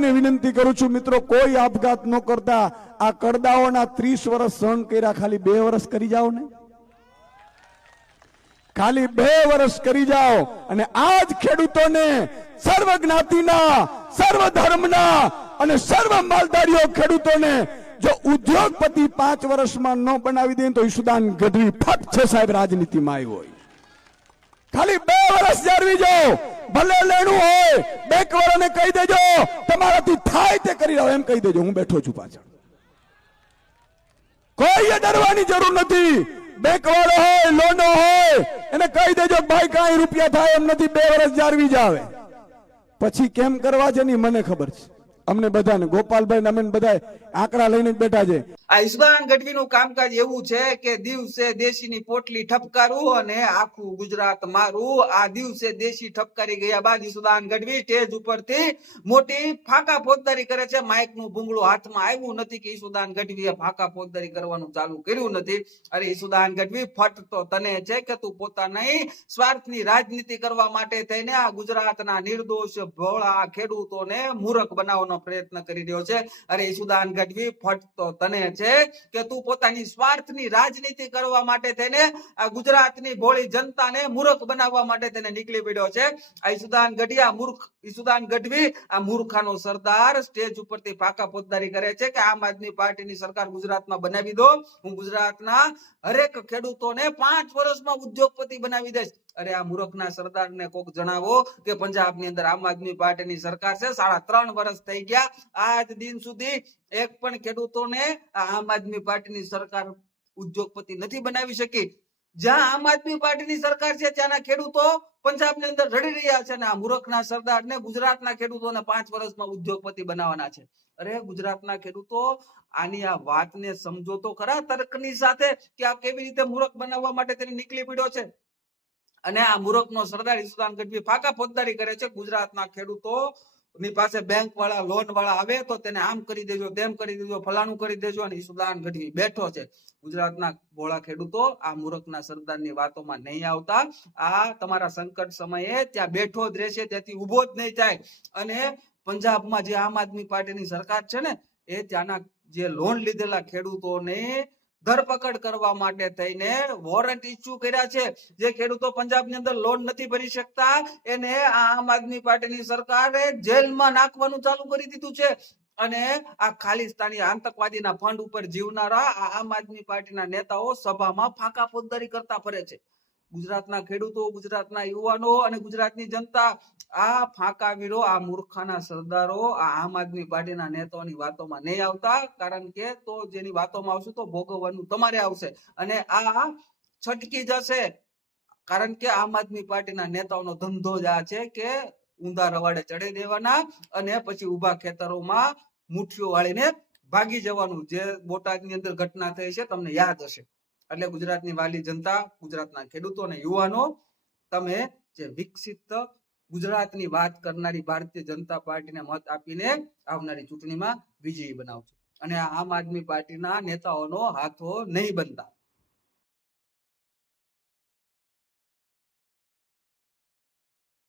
બધાને વિનંતી કરું છું, મિત્રો, કોઈ આપઘાત ન કરતા આ કરદાઓના ત્રીસ વર્ષ સહન કર્યા, ખાલી બે વર્ષ કરી જાઓ ને. ખાલી બે વર્ષ કરી જાઓ અને આ જ ખેડૂતોને સર્વ જ્ઞાતિના સર્વ ધર્મના અને સર્વ માલધારીઓ ખેડૂતોને જો ઉદ્યોગપતિ પાંચ વર્ષમાં ન બનાવી દે તો ઈશુદાન ગઢવી ફટ છે સાહેબ, રાજનીતિમાં આવ્યો ખાલી બે વર્ષ જાળવી જાઓ. ભલે લેણું હોય બેંક વાળાને કહી દેજો, તમારાથી થાય તે કરી રહ્યો. એમ કહી દેજો, હું બેઠો છું પાછળ. કોઈએ ડરવાની જરૂર નથી. બેંક વાળો હોય, લોનો હોય, એને કહી દેજો, ભાઈ, કાંઈ રૂપિયા થાય એમ નથી, બે વર્ષ જાળવી જાવે પછી કેમ કરવા છે ની મને ખબર છે. અમને બધાને ગોપાલભાઈ અમે બધા આંકડા લઈને જ બેઠા છે. આ ઈસબાન ગઢવીનું કામકાજ એવું છે કે દિવસે દેશીની પોટલી ઠપકારું અને આખું ગુજરાત મારું. આ દિવસે દેશી ઠપકારી ગયા બાદ ઈસુદાન ગઢવી સ્ટેજ ઉપરથી મોટી ફાંકા ફોજદારી કરે છે. માઇકનું ભૂંગળું હાથમાં આવ્યું નથી કે ઈસુદાન ગઢવીએ ફાંકા ફોજદારી કરવાનું ચાલુ કર્યું નથી. અરે ઈસુદાન ગઢવી ફટ તો તને છે કે તું પોતાની સ્વાર્થની રાજનીતિ કરવા માટે થઈને આ ગુજરાતના નિર્દોષ ભોળા ખેડૂતોને મૂરખ બનાવવાનો પ્રયત્ન કરી રહ્યો છે. અરે ઈસુદાન ગઢવી ફટ તો તને છે કે તું પોતાની સ્વાર્થની રાજનીતિ કરવા માટે તેને ગુજરાતની ભોળી જનતાને મૂર્ખ બનાવવા માટે તેને નીકળી પડ્યો છે. આ ઈસુદાન ગઢિયા મૂર્ખ, ઈસુદાન ગઢવી, આ મૂર્ખાનો સરદાર સ્ટેજ ઉપરથી પાકા પોતદારી કરે છે કે આમ આદમી પાર્ટીની સરકાર ગુજરાતમાં બનાવી દો. હું ગુજરાતના હરેક ખેડૂતોને પાંચ વર્ષમાં ઉદ્યોગપતિ બનાવી દઈશ. અરે આ મૂર્ખના સરદારને કોક જણાવો કે પંજાબની અંદર આમ આદમી પાર્ટીની સરકાર છે. સાડા ત્રણ વર્ષ થઈ ગયા. આજ દિન સુધી એક પણ ખેડૂતોને આમ આદમી પાર્ટીની સરકાર ઉદ્યોગપતિ નથી બનાવી શકી. જ્યાં આમ આદમી પાર્ટીની સરકાર છે, ત્યાંના ખેડૂતો પંજાબની અંદર રડી રહ્યા છે અને આ મૂર્ખના સરદારને ગુજરાતના ખેડૂતોને પાંચ વર્ષમાં ઉદ્યોગપતિ બનાવવાના છે. અરે, ગુજરાતના ખેડૂતો, આની આ વાતને સમજો તો ખરા તર્કની સાથે કે આ કેવી રીતે મૂર્ખ બનાવવા માટે તેને નીકળી પડ્યો છે. અને આ મૂર્ખનો સરદાર ઈસુદાન ગઢવી ફાકા ફોજદારી કરે છે. ગુજરાતના ખેડૂતો ની પાસે બેંક વાળા લોન વાળા આવે તો તેને આમ કરી દેજો, તેમ કરી દેજો, ફલાણું કરી દેજો અને ઈસુદાન ગઢવી બેઠો છે. ગુજરાતના ભોળા ખેડૂતો આ મૂર્ખના સરદારની વાતોમાં નહીં આવતા. આ તમારા સંકટ સમયે ત્યાં બેઠો જ રહેશે, ત્યાંથી ઊભો જ નહીં થાય. અને પંજાબમાં જે આમ આદમી પાર્ટીની સરકાર છે ને, એ ત્યાંના જે લોન લીધેલા ખેડૂતોને ધરપકડ કરવા માટે થઈને વોરંટ ઇસ્યુ કર્યા છે. જે ખેડૂતો પંજાબની અંદર લોન નથી ભરી શકતા, એને આમ આદમી પાર્ટીની સરકારે જેલમાં નાખવાનું ચાલુ કરી દીધું છે. અને આ ખાલિસ્તાની આતંકવાદીના ફંડ ઉપર જીવનારા આમ આદમી પાર્ટીના નેતાઓ સભામાં ફાંકા ફોજદારી કરતા ફરે છે. ગુજરાતના ખેડૂતો, ગુજરાતના યુવાનો અને ગુજરાતની જનતા આ ફાંકા આ મૂર્ખાના સરદારો, આ આમ આદમી પાર્ટીના નેતાઓની વાતોમાં નહીં આવતા. કારણ કે તો જેની વાતોમાં આવશે તો ભોગવવાનું તમારે આવશે અને આ છટકી જશે. કારણ કે આમ આદમી પાર્ટીના નેતાઓનો ધંધો જ આ છે કે ઊંધા રવાડે ચડી દેવાના અને પછી ઊભા ખેતરોમાં મુઠ્ઠીઓ વાળીને ભાગી જવાનું. જે બોટાદની અંદર ઘટના થઈ છે, તમને યાદ હશે. એટલે ગુજરાતની વાલી જનતા, ગુજરાતના ખેડૂતો અને યુવાનો, તમે જે વિકસિત ગુજરાતની વાત કરનારી ભારતીય જનતા પાર્ટીને મત આપીને આવનારી ચૂંટણીમાં વિજયી બનાવજો. અને આમ આદમી પાર્ટીના નેતાઓનો હાથો નહીં બનતા.